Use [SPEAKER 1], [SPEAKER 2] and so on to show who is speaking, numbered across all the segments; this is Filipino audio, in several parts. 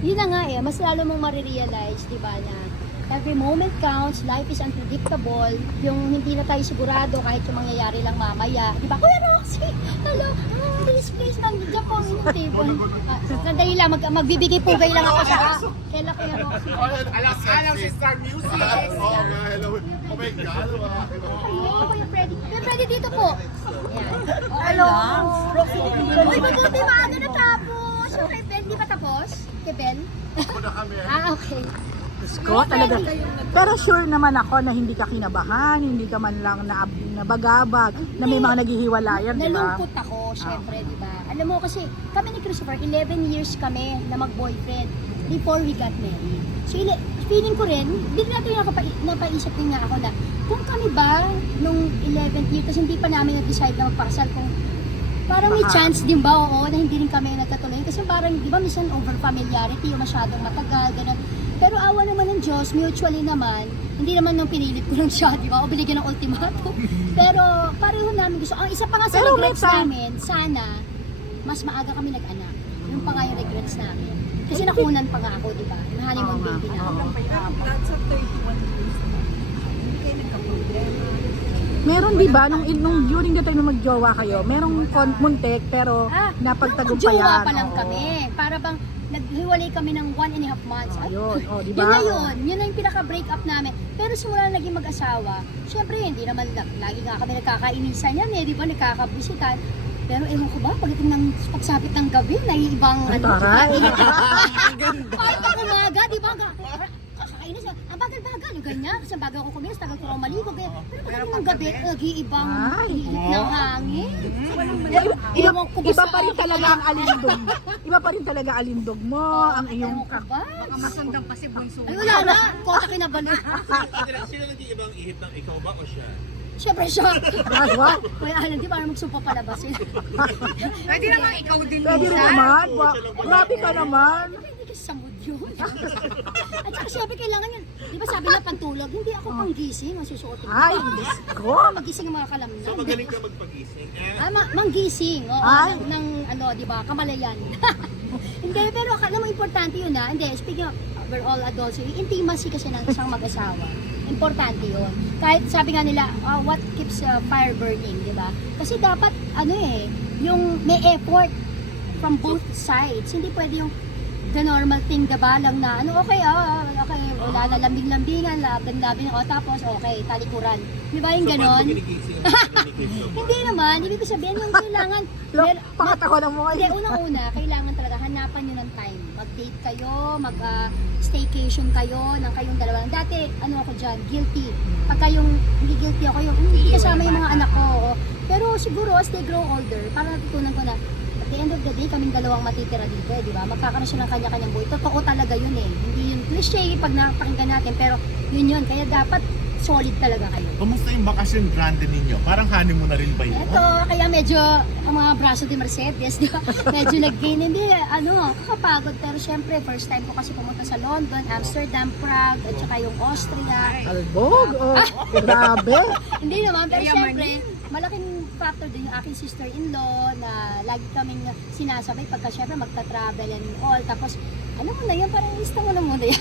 [SPEAKER 1] Yun na nga mas lalo mong marirealize, di ba, na every moment counts, life is unpredictable, yung hindi na tayo sigurado kahit yung mangyayari lang mamaya. Di ba, Kuya Roxy, hello, please, nandiyan po ang inyong table. Sandali lang, magbibigay pugay lang ako sa kaila Kuya Roxy.
[SPEAKER 2] Alam si Star Music.
[SPEAKER 3] Oo nga, hello. Oh my God,
[SPEAKER 1] Hello, Kuya Freddy. Kuya Freddy, dito po. Ayan.
[SPEAKER 4] Hello.
[SPEAKER 1] Uy, mabuti maaga na tapos. Okay, Ben, di pa tapos? Kay Ben?
[SPEAKER 3] Ako na kami.
[SPEAKER 1] Okay.
[SPEAKER 4] Ko talaga. Pero sure naman ako na hindi ka kinabahan, hindi ka man lang nabagabag, na may mga naghihiwalayan, di ba?
[SPEAKER 1] Nalungkot ako, syempre, di ba? Alam mo kasi, kami ni Christopher, 11 years kami na mag-boyfriend before we got married. So, feeling ko rin, hindi natin napaisip din nga ako na, kung kami ba, nung 11th year, kasi hindi pa namin na-decide na magpakasal, kung parang may chance din ba, oo, na hindi rin kami natatuloy. Kasi parang, di ba, minsan over familiarity, o masyadong matagal, gano'n. Pero awa naman ng Diyos, mutually naman, hindi naman nang pinilit ko lang siya, di ba? O binigyan ng ultimatum. Pero pareho namin gusto. Ang isa pa nga sa
[SPEAKER 4] Pero
[SPEAKER 1] regrets namin, sana, mas maaga kami nag-anak. Yung pa nga yung regrets namin. Kasi nakunan pa nga ako, di ba? Yung honeymoon baby namin.
[SPEAKER 5] Lots of 31 years na. Hindi kayo nagka-problema.
[SPEAKER 4] Meron di ba, nung during the time na magjowa kayo, merong muntik pero napagtagumpayan.
[SPEAKER 1] Jowa pa lang
[SPEAKER 4] Oo.
[SPEAKER 1] kami. Para bang naghiwalay kami ng 1.5 months.
[SPEAKER 4] Ayun, di
[SPEAKER 1] Yun
[SPEAKER 4] ba?
[SPEAKER 1] na yun. Yun na yung pinaka-break up namin. Pero simula na naging mag-asawa, syempre hindi naman lagi nga kami nagkakainisan yan di ba? Nagkakabisitan. Pero ewan ko ba, pagdating ng pagsapit ng gabi, naiibang
[SPEAKER 4] Taray.
[SPEAKER 1] Kahit ako umaga, di ba? Kakainis. Ang bagal-bagal, yung ganyan. Kasi ang bagal ko kumilos, tagal ko raw maligo. Pero pagdating ng gabi, nag-iibang init ng hangin. Ewan ko ba
[SPEAKER 4] Iba
[SPEAKER 1] sa
[SPEAKER 4] pa rin talaga ang alindog. Iba pa rin talaga alindog mo, ang iyong
[SPEAKER 1] Ewan ko ba?
[SPEAKER 5] Baka masundan pa si Bunso.
[SPEAKER 1] Ay, wala na. Kota kinabalo.
[SPEAKER 3] Sino nag-iibang ihip ng ikaw ba o siya?
[SPEAKER 1] Siyempre siya.
[SPEAKER 4] what?
[SPEAKER 1] Kaya alam, di ba magsumpa palabas yun?
[SPEAKER 5] Pwede naman ikaw din
[SPEAKER 4] Pwede rin naman. Grabe ka naman.
[SPEAKER 1] Hindi kasi sa mood yun. At saka syempre kailangan yun. Di ba sabi na pantulog, hindi ako panggising, masusuotin ko.
[SPEAKER 4] Ay, Diyos ko.
[SPEAKER 1] Magising ang mga kalamnan.
[SPEAKER 3] So magaling ka magpagising.
[SPEAKER 1] Manggising, oo,
[SPEAKER 4] Ay.
[SPEAKER 1] ng ano, di ba, kamalayan. Hindi, pero akala mo importante yun Hindi, speaking of, we're all adults, yung intimacy kasi ng isang mag-asawa, importante yun. Kahit sabi nga nila, what keeps fire burning, di ba? Kasi dapat, yung may effort from both sides. Hindi pwede yung the normal thing, diba, lang na, okay, wala na lambing-lambingan, labing-labing, tapos, okay, talikuran. Di ba yung ganon? Hindi naman, ibig ko sabihin yung kailangan,
[SPEAKER 4] Pakatawanan mo.
[SPEAKER 1] hindi, unang-una, kailangan talaga hanapan nyo ng time. Mag-date kayo, mag-staycation kayo ng kayong dalawa. Dati, ako dyan, guilty. Pagka yung hindi guilty ako, yung hindi kasama yung mga anak ko. Pero siguro, as they grow older, parang natutunan ko na, at the end of the day, kaming dalawang matitira dito, di ba? Magkakaroon siya ng kanya-kanyang buhay. Totoo talaga yun Hindi yun cliche pag napakinggan natin, pero yun. Kaya dapat solid talaga kayo.
[SPEAKER 3] Kumusta yung bakasyon grande ninyo? Parang honeymoon na rin ba yun?
[SPEAKER 1] Ito, kaya medyo ang mga braso de Mercedes, di ba? Medyo nag-gain. Hindi, kakapagod. Pero syempre, first time ko kasi pumunta sa London, Amsterdam, Prague, at saka yung Austria.
[SPEAKER 4] Albog. Grabe.
[SPEAKER 1] Hindi naman, pero syempre, malaking factor din yung aking sister-in-law na lagi kaming sinasabay pagka syempre magta-travel and all. Tapos, ano mo na yun, parang lista mo na muna yan.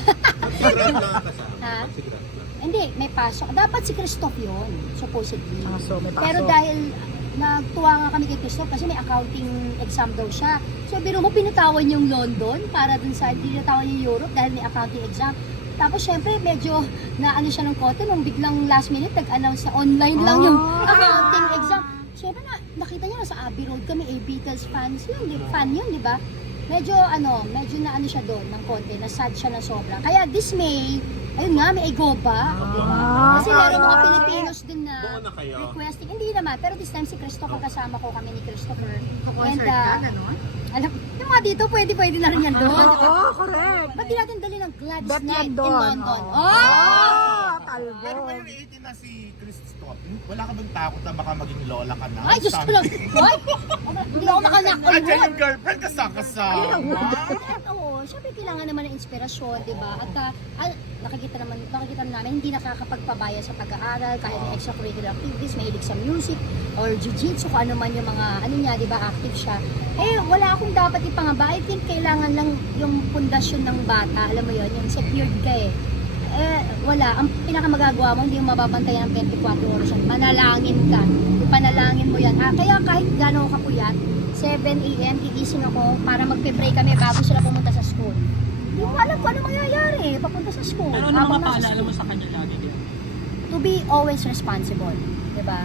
[SPEAKER 1] Ha? Hindi, may pasok. Dapat si Christoph yun, supposedly.
[SPEAKER 4] So, may pasok.
[SPEAKER 1] Pero dahil nagtuwa nga kami kay Christoph kasi may accounting exam daw siya. So, biro mo, pinatawan yung London para dun sa, hindi natawan yung Europe dahil may accounting exam. Tapos, syempre, medyo naano siya ng kote nung biglang last minute, nag-announce na online lang yung accounting exam. Syempre, nakita niya nasa Abbey Road kami, Beatles fan yun, di ba? Medyo na siya doon ng konti, na-sad siya na sobra. Kaya this May, ayun nga, may Agoba. Kasi meron mga Filipinos din na requesting. Hindi naman, pero this time si Christopher, kasama ko kami ni Christopher.
[SPEAKER 5] Concert ka, gano'n?
[SPEAKER 1] Alam, yung mga dito, pwede na rin yan doon.
[SPEAKER 4] Oo, correct.
[SPEAKER 1] Ba't di natin dali ng Gladys
[SPEAKER 4] Bet yan
[SPEAKER 1] Night in
[SPEAKER 4] doon.
[SPEAKER 1] London?
[SPEAKER 4] Oo. Talbog.
[SPEAKER 3] Pero ngayon 18 na si Christoph, wala ka bang takot na baka maging lola ka na?
[SPEAKER 1] Ay, Diyos ko lang. Ay! Hindi ako makanakol
[SPEAKER 3] At
[SPEAKER 1] doon.
[SPEAKER 3] yung girlfriend kasama.
[SPEAKER 1] Oo, syempre kailangan naman ng inspirasyon, di ba? At nakikita namin, hindi nakakapagpabaya sa pag-aaral, kahit may extracurricular activities, mahilig sa music, or jiu-jitsu, kung ano man yung mga, ano niya, di ba, active siya. Eh, wala akong dapat ipangaba. I think kailangan lang yung pundasyon ng bata, alam mo yun, yung secured ka eh. Eh, wala. Ang pinakamagagawa mo, hindi mo mababantayan ng 24 oras yan. Manalangin ka. Ipanalangin mo yan. Kaya kahit gano'n ka puyat, 7 a.m. gigising ako para magpe-pray kami bago sila pumunta sa school. Hindi ko alam kung ano mangyayari papunta sa school.
[SPEAKER 6] Ano naman
[SPEAKER 1] Habang nasa
[SPEAKER 6] mapaalala
[SPEAKER 1] school.
[SPEAKER 6] mo sa kanya lagi din?
[SPEAKER 1] To be always responsible. Diba?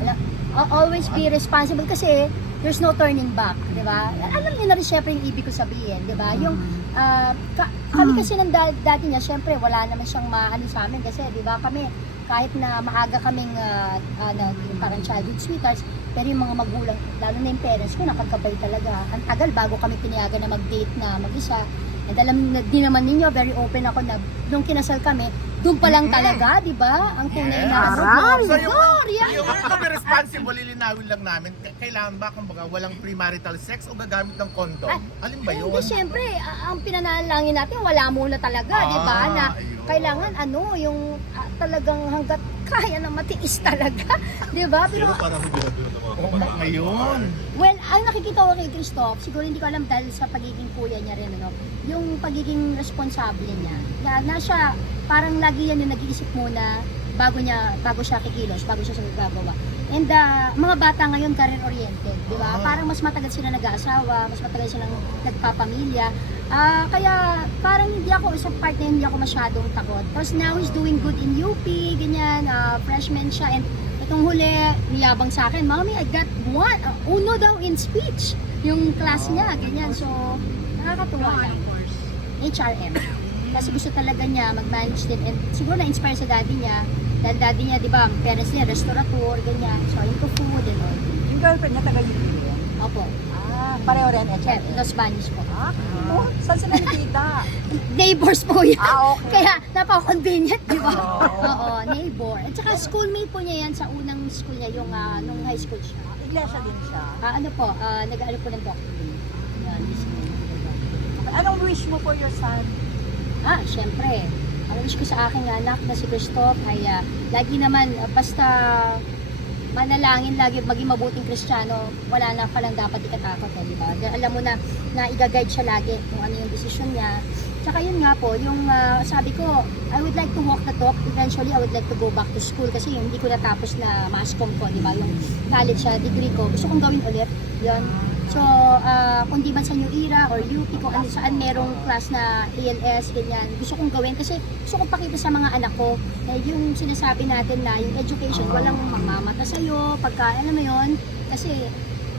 [SPEAKER 1] Always be responsible kasi there's no turning back. Diba? Alam niyo na rin syempre yung ibig ko sabihin. Diba? Yung kami kasi ng dati niya, syempre wala naman siyang maano sa amin kasi diba kami kahit na maaga kaming yung parang childhood sweethearts, pero yung mga magulang, lalo na yung parents ko, nakagkabay talaga. Ang tagal bago kami pinayagan na mag-date na mag-isa. And alam din naman ninyo, very open ako na nung kinasal kami, doon pa lang talaga, di ba? Ang tunay na ano.
[SPEAKER 4] Aray!
[SPEAKER 3] So yung,
[SPEAKER 1] Gloria!
[SPEAKER 3] yung kami responsible, lilinawin lang namin, kailangan ba kumbaga walang premarital sex o gagamit ng condom? Alin ba yun?
[SPEAKER 1] Hindi, syempre, ang pinanalangin natin, wala muna talaga, di ba? Na
[SPEAKER 3] ayun.
[SPEAKER 1] kailangan yung talagang hanggat kaya na matiis talaga, di ba? Pero
[SPEAKER 3] parang biro-biro na mga ngayon.
[SPEAKER 1] well, ang nakikita ko kay Christoph, siguro hindi ko alam dahil sa pagiging kuya niya rin, ano, yung pagiging responsable niya. Na siya, parang lagi yan yung nag-iisip muna bago siya kikilos, bago siya gagawa. And mga bata ngayon career-oriented, di ba? Parang mas matagal sila nag-aasawa, mas matagal silang nagpapamilya. Kaya parang hindi ako, sa part na hindi ako masyadong takot. Because now he's doing good in UP, ganyan, freshman siya. And itong huli, niyabang sa akin, Mommy, I got uno daw in speech. Yung class niya, ganyan. So, nakakatuwa lang. HRM. Kasi gusto talaga niya mag-manage din. And siguro na-inspire sa daddy niya. Dahil daddy niya, di ba, parents niya, restaurateur, ganyan. So, into food and all.
[SPEAKER 5] Yung girlfriend niya taga UP rin.
[SPEAKER 1] Opo.
[SPEAKER 5] Pareho rin,
[SPEAKER 1] Yeah, Los Baños po.
[SPEAKER 5] Oh, saan sila nakita?
[SPEAKER 1] Neighbors po yan.
[SPEAKER 5] Okay.
[SPEAKER 1] Kaya napaka-convenient, di ba? Oo, neighbor. At saka schoolmate po niya yan sa unang school niya, yung nung high school siya.
[SPEAKER 5] Iglesia din siya.
[SPEAKER 1] Ano po, nag-ano po ng doctrine. Yan,
[SPEAKER 5] Anong wish mo for your son?
[SPEAKER 1] Syempre. Ang wish ko sa aking anak na si Christoph ay lagi naman, basta manalangin, lagi maging mabuting Kristiyano, wala na palang dapat ikatakot, di ba? Dahil alam mo na i-guide siya lagi kung ano yung desisyon niya. Tsaka yun nga po, yung sabi ko, I would like to walk the talk. Eventually, I would like to go back to school kasi yung hindi ko natapos na mass-comm ko, di ba? Yung college degree ko. Gusto kong gawin ulit. Yun. So, kung di man sa New Era or UP, kung ano, saan merong class na ALS, ganyan, gusto kong gawin kasi gusto kong pakita sa mga anak ko yung sinasabi natin na yung education, walang mamamata sa'yo, pagka, alam mo yun, kasi,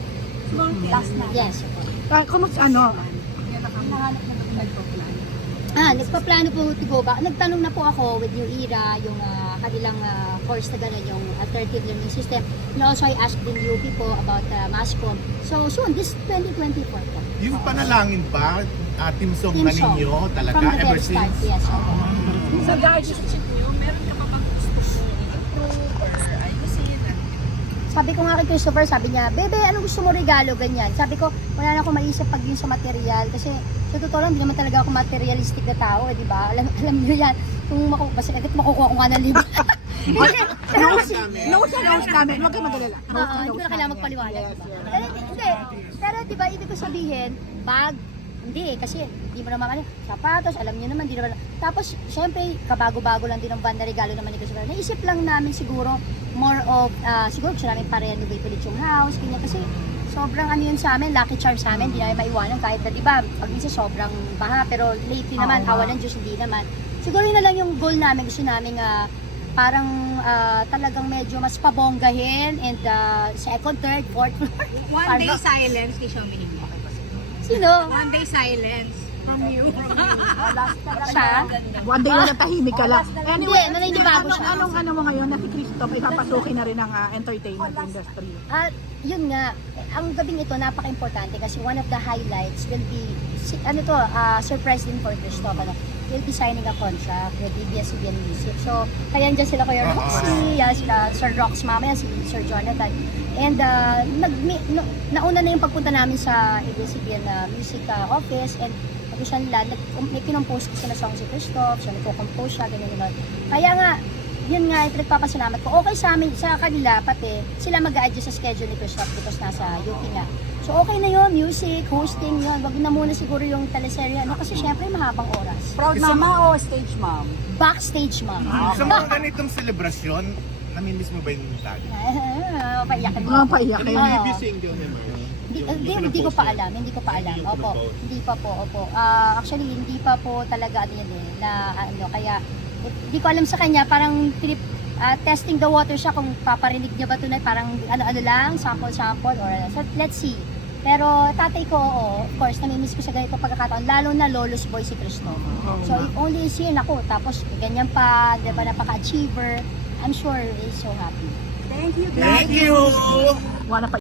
[SPEAKER 5] Last na.
[SPEAKER 1] yes.
[SPEAKER 4] Kumusta ano?
[SPEAKER 5] Hinahanap na ng nagpo-plan.
[SPEAKER 1] Nagpaplano po to go back. Nagtanong na po ako with New Era, yung kanilang course na gano'n, yung alternative learning system. And also, I asked din UP po about MASCOM. So, soon, this 2024 po.
[SPEAKER 3] Yung panalangin ba, team song
[SPEAKER 1] Team
[SPEAKER 3] na
[SPEAKER 1] song.
[SPEAKER 3] ninyo talaga
[SPEAKER 1] From the
[SPEAKER 3] ever
[SPEAKER 1] very start,
[SPEAKER 3] since?
[SPEAKER 1] yes.
[SPEAKER 5] Sa relationship niyo, meron ka pa bang gusto mo i-improve or ayusin?
[SPEAKER 1] Sabi ko nga kay Christopher, sabi niya, Bebe, anong gusto mo regalo, ganyan. Sabi ko, wala na akong maisip pag yun sa material. Kasi, sa totoo lang, hindi naman talaga ako materialistic na tao, di ba? Alam niyo yan. Kung basta agad makukuha ko nga ng libre. Pero kasi,
[SPEAKER 4] Nose namin. Huwag ka magalala.
[SPEAKER 1] hindi ko na kailangan magpaliwanag. Hindi. Pero di ba, ibig ko sabihin, bag, hindi, kasi hindi mo naman sapatos, alam niyo naman, di naman. Tapos, syempre, kabago-bago lang din ang banda regalo naman ni Christopher. Naisip lang namin siguro, more of, siguro gusto namin pa-renovate ulit yung house, ganyan. Kasi, sobrang ano yun sa amin, lucky charm sa amin, hindi namin maiwanan kahit na, di ba, pag minsan sobrang baha, pero lately naman, awa ng Diyos, hindi naman. Siguro yun na lang yung goal namin, gusto namin parang talagang medyo mas pabonggahin and second, third, fourth floor.
[SPEAKER 7] One day silence, di siya humihingi.
[SPEAKER 1] Sino?
[SPEAKER 7] One day silence from you.
[SPEAKER 1] Siya?
[SPEAKER 4] One day na tahimik ka lang.
[SPEAKER 1] Hindi, naninibago siya.
[SPEAKER 4] Anong mo ngayon na si Christoph ay papasukin na rin ang entertainment industry?
[SPEAKER 1] At yun nga, ang gabing ito napaka-importante kasi one of the highlights will be surprise din for Christoph. will be signing a contract with ABS-CBN Music. So, kaya andyan sila Kuya Roxy, sila Sir Rox mamaya, si Sir Jonathan. And nauna na yung pagpunta namin sa ABS-CBN Music office, and pag siya nila, may kinompose kasi na song si Christoph, siya nagko-compose siya, ganyan yun. Kaya nga, yun nga, ito nagpapasalamat ko. Okay sa amin, sa kanila, pati sila mag-a-adjust sa schedule ni Christoph because nasa UP nga. So okay na yun, music, hosting yun. Wag na muna siguro yung teleserye, kasi syempre mahabang oras.
[SPEAKER 4] Proud mama o stage mom?
[SPEAKER 1] Backstage, ma'am.
[SPEAKER 3] Sa mga ganitong selebrasyon, namimiss mo ba yung daddy?
[SPEAKER 1] Paiyakan mo.
[SPEAKER 4] Mga paiyak kayo.
[SPEAKER 1] Oo.
[SPEAKER 2] single ni Mars?
[SPEAKER 1] Hindi ko pa alam, hindi ko pa alam. Opo, hindi pa po, opo. Actually, hindi pa po talaga ano yun kaya hindi ko alam sa kanya, parang testing the water siya kung paparinig niya ba tonight, parang ano lang, sample, or so let's see. Pero tatay ko, oo, of course, namimiss ko sa ganito pagkakataon, lalo na Lolo's boy si Cristo. So if only is here, naku, tapos ganyan pa, di ba, napaka-achiever, I'm sure he's so happy.
[SPEAKER 3] Thank you!
[SPEAKER 4] Wanna pa